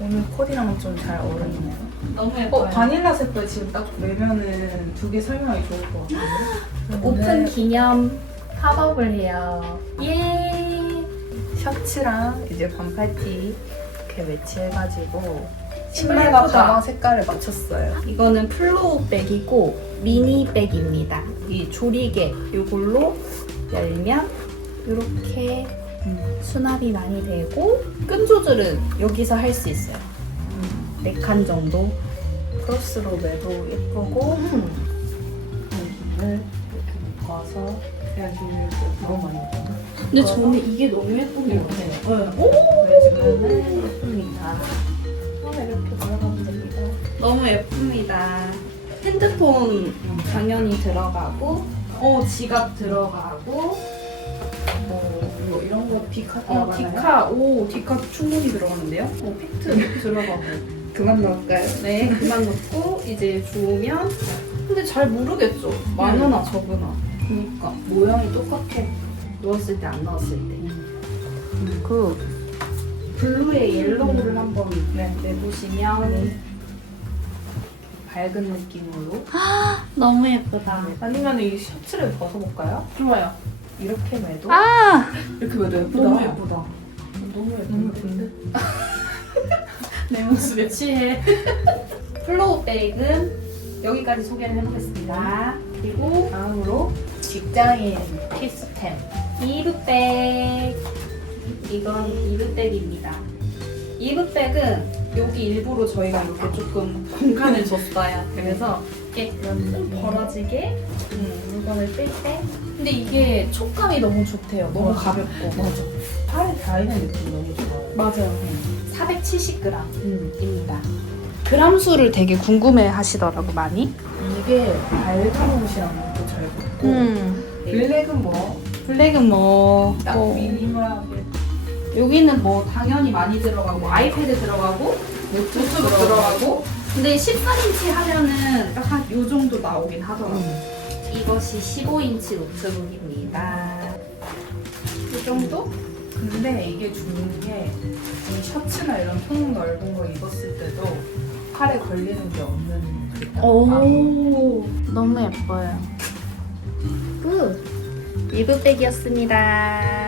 오늘 컬이랑 좀잘 어울리네요. 너무 어, 예뻐요. 바닐라 색깔 지금 딱 매면은 두 개 설명이 좋을 것 같은데. 오픈 기념 팝업을 해요. 예. 셔츠랑 이제 반팔티 이렇게 매치해가지고 신발과 가방 색깔을 맞췄어요. 이거는 플로우 백이고 미니 백입니다. 이 조리개 이걸로 열면 이렇게 수납이 많이 되고 끈 조절은 여기서 할 수 있어요. 네 칸 정도. 크로스로 매도 예쁘고 여기를 이렇게 묶어서 좀 너무 많이 묶어. 근데 저는 이게 너무 예쁜 것 이렇게 같아요. 네. 오! 그래주면 예쁩니다. 어, 이렇게 들어가면 됩니다. 너무 예쁩니다. 핸드폰 당연히 들어가고, 어 지갑 들어가고, 뭐, 디카 어 디카, 오 디카 충분히 들어가는데요? 어 팩트 들어가고. 그만 넣을까요? 네, 그만 넣고 이제 주우면. 근데 잘 모르겠죠. 많으나 적으나. 그니까 모양이 똑같아. 넣었을 때 안 넣었을 때. 그 블루의 옐로우를 한번 네. 내보시면 밝은 느낌으로 너무 예쁘다 아니면 이 셔츠를 벗어볼까요? 좋아요 이렇게 매도 아! 이렇게 매도 예쁘다. 너무 예쁘다. 너무 예쁜데? 내 모습에 취해. 플로우 백은 여기까지 소개를 해보겠습니다. 그리고 다음으로 직장인 필수템. 이브백. 이건 이브백입니다 이브백은 여기 일부러 저희가 이렇게 조금 공간을 줬어요. 그래서 이렇게 좀 벌어지게 음, 물건을 뺄 때. 근데 이게 촉감이 너무 좋대요. 너무 맞아. 가볍고. 맞아. 팔에 닿이는 느낌 너무 좋아요. 맞아요. 470g입니다. 음. 그람 수를 되게 궁금해 하시더라고 많이. 이게 밝은 옷이랑 또잘 붙고. 음. 블랙은 뭐? 딱 블랙은 뭐, 뭐. 미니멀하게 여기는 뭐 당연히 많이 들어가고 아이패드 들어가고 노트북 들어가고. 근데 14인치 하면은 딱 한 요 정도 나오긴 하더라고요. 음. 이것이 15인치 노트북입니다. 이 정도? 근데 이게 좋은 게 이 셔츠나 이런 통 넓은 거 입었을 때도 팔에 걸리는 게 없는 그 딱- 오. 너무 예뻐요. 끝 이브백이었습니다